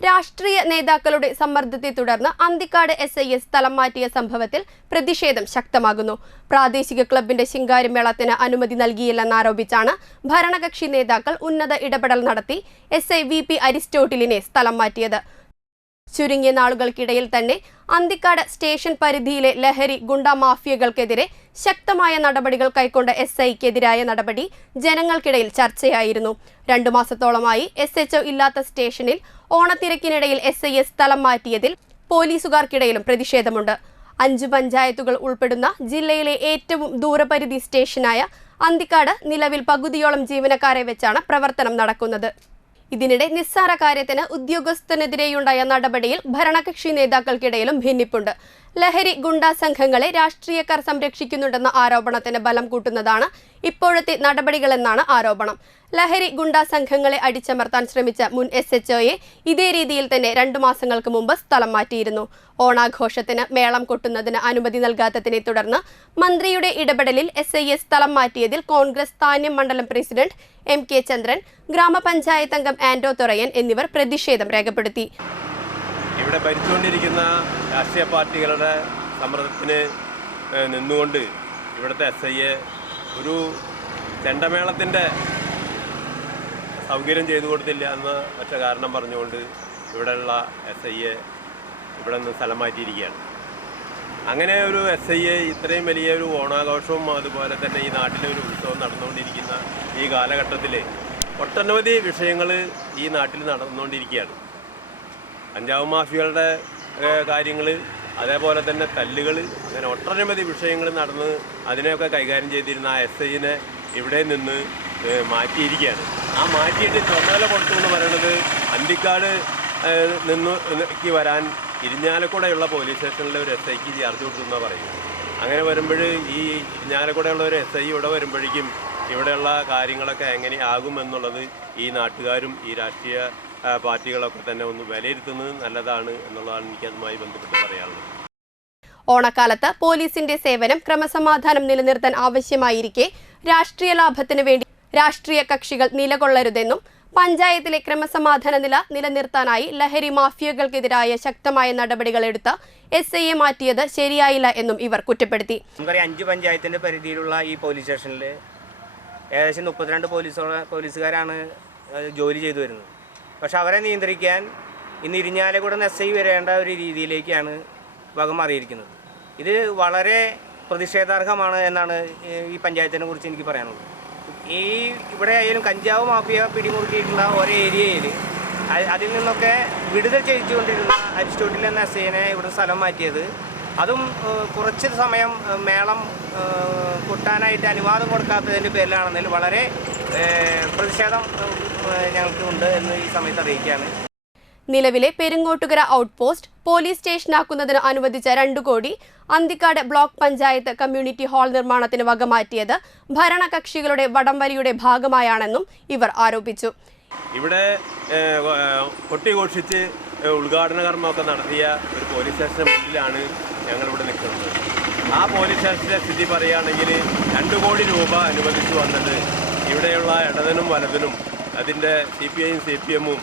രാഷ്ട്രീയ നേതാക്കളുടെ സമ്മർദ്ദത്തെ തുടർന്ന് അന്തിക്കാട് എസ് ഐ എസ് സ്ഥലം മാറ്റിയ സംഭവത്തിൽ പ്രതിഷേധം ശക്തമാകുന്നു. പ്രാദേശിക ക്ലബിന്റെ ശിങ്കാരിമേളത്തിന് അനുമതി നൽകിയില്ലെന്നാരോപിച്ചാണ് ഭരണകക്ഷി നേതാക്കൾ ഉന്നത ഇടപെടൽ നടത്തി എസ് ഐ വി പി അരിസ്റ്റോട്ടിലിനെ സ്ഥലം മാറ്റിയത്. ചുരുങ്ങിയ നാളുകൾക്കിടയിൽ തന്നെ അന്തിക്കാട് സ്റ്റേഷൻ പരിധിയിലെ ലഹരി ഗുണ്ട മാഫിയകൾക്കെതിരെ ശക്തമായ നടപടികൾ കൈക്കൊണ്ട എസ് ഐക്കെതിരായ നടപടി ജനങ്ങൾക്കിടയിൽ ചർച്ചയായിരുന്നു. രണ്ടു മാസത്തോളമായി എസ് ഇല്ലാത്ത സ്റ്റേഷനിൽ ഓണത്തിരക്കിനിടയിൽ എസ് ഐ എസ് സ്ഥലം മാറ്റിയതിൽ പോലീസുകാർക്കിടയിലും പ്രതിഷേധമുണ്ട്. അഞ്ച് പഞ്ചായത്തുകൾ ഉൾപ്പെടുന്ന ജില്ലയിലെ ഏറ്റവും ദൂരപരിധി സ്റ്റേഷനായ അന്തിക്കാട് നിലവിൽ പകുതിയോളം ജീവനക്കാരെ വെച്ചാണ് പ്രവർത്തനം നടക്കുന്നത്. ഇതിനിടെ നിസ്സാര കാര്യത്തിന് ഉദ്യോഗസ്ഥനെതിരെയുണ്ടായ നടപടിയിൽ ഭരണകക്ഷി നേതാക്കൾക്കിടയിലും ഭിന്നിപ്പുണ്ട്. ലഹരി ഗുണ്ടാ സംഘങ്ങളെ രാഷ്ട്രീയക്കാർ സംരക്ഷിക്കുന്നുണ്ടെന്ന ആരോപണത്തിന് ബലം കൂട്ടുന്നതാണ് ഇപ്പോഴത്തെ നടപടികളെന്നാണ് ആരോപണം. ലഹരി ഗുണ്ടാ സംഘങ്ങളെ അടിച്ചമർത്താൻ ശ്രമിച്ച മുൻ എസ് എച്ച് ഒയെ ഇതേ രീതിയിൽ തന്നെ രണ്ടു മാസങ്ങൾക്ക് മുമ്പ് സ്ഥലം മാറ്റിയിരുന്നു. ഓണാഘോഷത്തിന് മേളം കൊട്ടുന്നതിന് അനുമതി നൽകാത്തതിനെ തുടർന്ന് മന്ത്രിയുടെ ഇടപെടലിൽ എസ് ഐ എസ് സ്ഥലം മാറ്റിയതിൽ കോൺഗ്രസ് താന്യം മണ്ഡലം പ്രസിഡന്റ് എം കെ ചന്ദ്രൻ ഗ്രാമപഞ്ചായത്ത് അംഗം ആൻഡോ തുറയൻ എന്നിവർ പ്രതിഷേധം രേഖപ്പെടുത്തി. ഇവിടെ ഭരിച്ചുകൊണ്ടിരിക്കുന്ന രാഷ്ട്രീയ പാർട്ടികളുടെ സമ്മർദ്ദത്തിന് നിന്നുകൊണ്ട് ഇവിടുത്തെ എസ് ഐ എ ഒരു ചെണ്ടമേളത്തിന്റെ സൗകര്യം ചെയ്തു കൊടുത്തില്ല എന്ന് ഒറ്റ കാരണം പറഞ്ഞുകൊണ്ട് ഇവിടെയുള്ള എസ് ഐ എ ഇവിടെ നിന്ന് സ്ഥലം മാറ്റിയിരിക്കുകയാണ് അങ്ങനെ ഒരു എസ് ഐ എ ഇത്രയും വലിയ ഒരു ഓണാഘോഷവും അതുപോലെ തന്നെ ഈ നാട്ടിലെ ഒരു ഉത്സവം നടന്നുകൊണ്ടിരിക്കുന്ന ഈ കാലഘട്ടത്തിൽ ഒട്ടനവധി വിഷയങ്ങൾ ഈ നാട്ടിൽ നടന്നുകൊണ്ടിരിക്കുകയാണ്. കഞ്ചാവ് മാഫിയകളുടെ കാര്യങ്ങൾ അതേപോലെ തന്നെ തല്ലുകൾ അങ്ങനെ ഒട്ടനവധി വിഷയങ്ങൾ നടന്ന് അതിനെയൊക്കെ കൈകാര്യം ചെയ്തിരുന്ന ആ എസ് ഐനെ ഇവിടെ നിന്ന് മാറ്റിയിരിക്കുകയാണ്. ആ മാറ്റിയിട്ട് ചുമതല കൊടുത്തു എന്ന് പറയുന്നത് അന്തിക്കാട് നിന്ന് വരാൻ ഇരിഞ്ഞാലക്കുടയുള്ള പോലീസ് സ്റ്റേഷനിലെ ഒരു എസ് ഐക്ക് ചാർജ് കൊടുത്തു എന്നാണ് പറയുന്നത്. അങ്ങനെ വരുമ്പോൾ ഈ ഇരിഞ്ഞാലക്കുടയുള്ള ഒരു എസ് ഐ ഇവിടെ വരുമ്പോഴേക്കും ഇവിടെയുള്ള കാര്യങ്ങളൊക്കെ എങ്ങനെയാകുമെന്നുള്ളത് ഈ നാട്ടുകാരും ഈ രാഷ്ട്രീയ പാർട്ടികളൊക്കെ തന്നെ ഒന്ന് വിലയിരുത്തുന്നത് നല്ലതാണ് എന്നുള്ളതാണ് എനിക്ക് അതുമായി ബന്ധപ്പെട്ട് പറയാനുള്ളത്. ഓണക്കാലത്ത് പോലീസിന്റെ സേവനം ക്രമസമാധാനം നിലനിർത്താൻ ആവശ്യമായിരിക്കെ രാഷ്ട്രീയ ലാഭത്തിന് വേണ്ടി രാഷ്ട്രീയ കക്ഷികൾ നിലകൊള്ളരുതെന്നും പഞ്ചായത്തിലെ ക്രമസമാധാന നില നിലനിർത്താനായി ലഹരി മാഫിയകൾക്കെതിരായ ശക്തമായ നടപടികൾ എടുത്ത എസ് ഐയെ മാറ്റിയത് ശരിയായില്ല എന്നും ഇവർ കുറ്റപ്പെടുത്തി. നമുക്കറിയാം അഞ്ച് പഞ്ചായത്തിന്റെ പരിധിയിലുള്ള ഈ പോലീസ് സ്റ്റേഷനിൽ ഏകദേശം മുപ്പത്തിരണ്ട് പോലീസോള പോലീസുകാരാണ് ജോലി ചെയ്തു വരുന്നത്. പക്ഷെ അവരെ നിയന്ത്രിക്കാൻ ഇന്ന് ഇരിഞ്ഞാലക്കുട എസ് ഐ വരേണ്ട ഒരു രീതിയിലേക്കാണ് വകം മാറിയിരിക്കുന്നത്. ഇത് വളരെ പ്രതിഷേധാർഹമാണ് എന്നാണ് ഈ- പഞ്ചായത്തിനെ കുറിച്ച് എനിക്ക് പറയാനുള്ളത്. ഈ ഇവിടെ ആയാലും കഞ്ചാവ് മാഫിയ പിടിമുറുക്കിയിട്ടുള്ള ഓരോ ഏരിയയിൽ അതിൽ നിന്നൊക്കെ വിടുതൽ ചെയ്തുകൊണ്ടിരുന്ന അരിസ്റ്റോട്ടിൽ എന്ന എസ് ഐനെ ഇവിടെ സ്ഥലം മാറ്റിയത്. അതും കുറച്ച് സമയം മേളം കൊട്ടാനായിട്ട് അനുവാദം കൊടുക്കാത്തതിന്റെ പേരിലാണെന്നതിൽ വളരെ പ്രതിഷേധം ഞങ്ങൾക്ക് ഉണ്ട് എന്ന് ഈ സമയത്ത് അറിയിക്കുകയാണ്. നിലവിലെ പെരുങ്ങോട്ടുകര ഔട്ട് പോസ്റ്റ് പോലീസ് സ്റ്റേഷനാക്കുന്നതിന് അനുവദിച്ച രണ്ടു കോടി Anthikkad block panchayat community hall നിർമ്മാണത്തിന് വകമാറ്റിയത് ഭരണകക്ഷികളുടെ വടംവലിയുടെ ഭാഗമായാണെന്നും ഇവർ ആരോപിച്ചു. ഇവിടെ കൊട്ടിഘോഷിച്ച് ഉദ്ഘാടന കർമ്മമൊക്കെ നടത്തിയ ഒരു പോലീസ് സ്റ്റേഷന് മുന്നിലാണ് ഞങ്ങളിവിടെ നിൽക്കുന്നത്. ആ പോലീസ് സ്റ്റേഷന്റെ സ്ഥിതി പറയുകയാണെങ്കിൽ രണ്ട് കോടി രൂപ അനുവദിച്ചു വന്നത് ഇവിടെയുള്ള ഇടതിനും വലതിനും അതിന്റെ സി പി ഐയും സി പി എമ്മും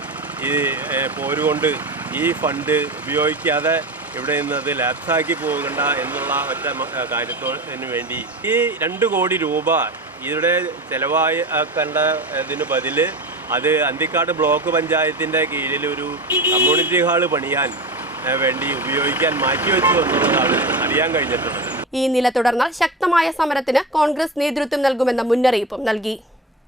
ഈ പോരുകൊണ്ട് ഈ ഫണ്ട് ഉപയോഗിക്കാതെ ഇവിടെ നിന്ന് അത് ലാപ്സാക്കി പോകണ്ട എന്നുള്ള ഒറ്റ കാര്യത്തിന് വേണ്ടി ഈ രണ്ട് കോടി രൂപ ഇവിടെ ചെലവായി ആക്കേണ്ട ഇതിന് ബതിൽ അത് അന്തിക്കാട് ബ്ലോക്ക് പഞ്ചായത്തിന്റെ കീഴിൽ ഒരു കമ്മ്യൂണിറ്റി ഹാൾ പണിയാൻ വേണ്ടി ഉപയോഗിക്കാൻ മാറ്റിവെച്ചു എന്നുള്ളതാണ് അറിയാൻ കഴിഞ്ഞിട്ടുള്ളത്. ഈ നില തുടർന്നാൽ ശക്തമായ സമരത്തിന് കോൺഗ്രസ് നേതൃത്വം നൽകുമെന്ന മുന്നറിയിപ്പും നൽകി.